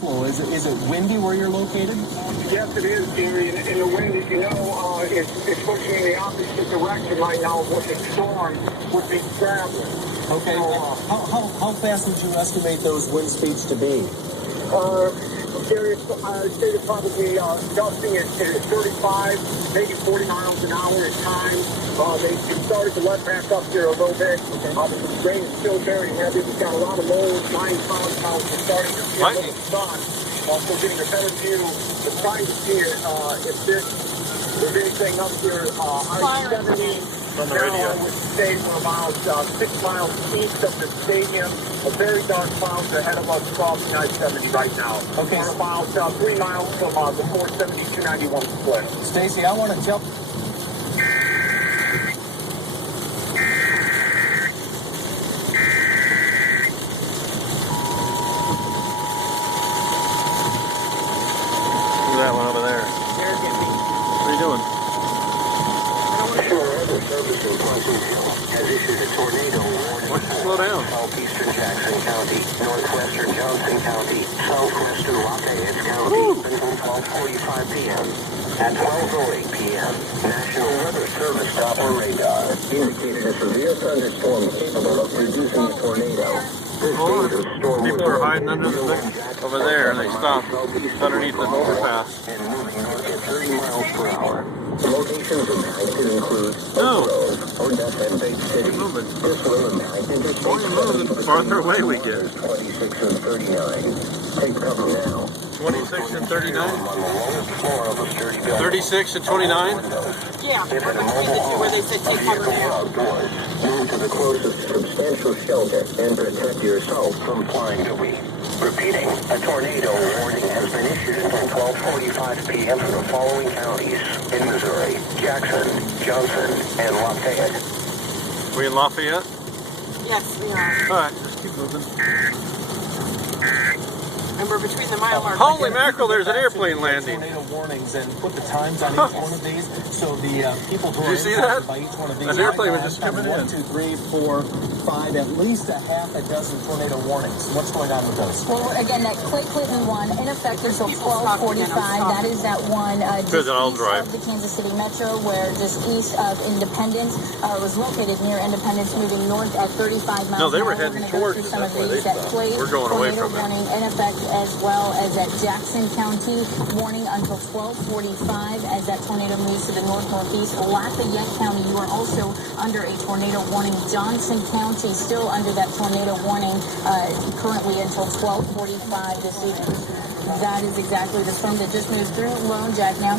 flow? Is it windy where you're located? Yes, it is, Gary. And the wind, as you know, it's pushing in the opposite direction right now of what the storm would be traveling. Okay. How fast would you estimate those wind speeds to be? Gary, I'd say they're probably gusting at 35, maybe 40 miles an hour at times. They started to let back up here a little bit. The rain is still very heavy. We've got a lot of low lying clouds now. We're starting to see a little sun. Also getting a better view. We're trying to see if there's anything up here. I-70 on the radio. now would say we're about 6 miles east of the stadium. A very dark clouds ahead of us crossing I-70 right now. Okay. We're about 3 miles from the 470-291 split. Stacy, I want to jump. That one over there. What are you doing? Has issued a tornado warning. Why don't you slow down? Southeastern Jackson County, northwestern Johnson County, southwestern Lafayette County, until 12:45 p.m. At 12:08 p.m., National Weather Service Doppler radar indicated a severe thunderstorm capable of producing a tornado. Hold on. People are hiding under the thing over there, and they stopped underneath the overpass. And moving north at 30 miles per hour. Locations impacted include No. Grove, Odessa, and Bay City. Moving. This will impact interstate More you move, the farther away we get. 26 and 39. Take cover now. 26 and 39? On the lowest floor of a sturdy building. 36 and 29? Yeah, If in a mobile home, where they said take cover vehicle now. outdoors, move to the closest substantial shelter and protect yourself from flying debris. Repeating, a tornado warning has been issued until 12:45 p.m. for the following counties in Missouri: Jackson, Johnson, and Lafayette. We in Lafayette? Yes, we are. Alright, just keep moving. And we're between the mile mark. Holy mackerel, there's an airplane landing. Tornado warnings and put the times on each one of these, so the people who Did are you see impacted that? by each one of these. An airplane was I've just got coming 1, in. 2, 3, 4, 5, at least a half a dozen tornado warnings. What's going on with those? Well, again, that Clay Clinton one in effect until 12:45. That is that one just Good, then I'll east drive. of the Kansas City Metro, where just east of Independence was located near Independence, moving north at 35 miles. No, they were an hour. heading We're gonna go towards through some it. of That's why they these. That stopped. Clay We're going away tornado from it. warning in effect, as well as that Jackson County warning until 12:45 as that tornado moves to the north-northeast. Lafayette County, you are also under a tornado warning. Johnson County still under that tornado warning currently until 12:45 this evening. That is exactly the storm that just moved through Lone Jack now.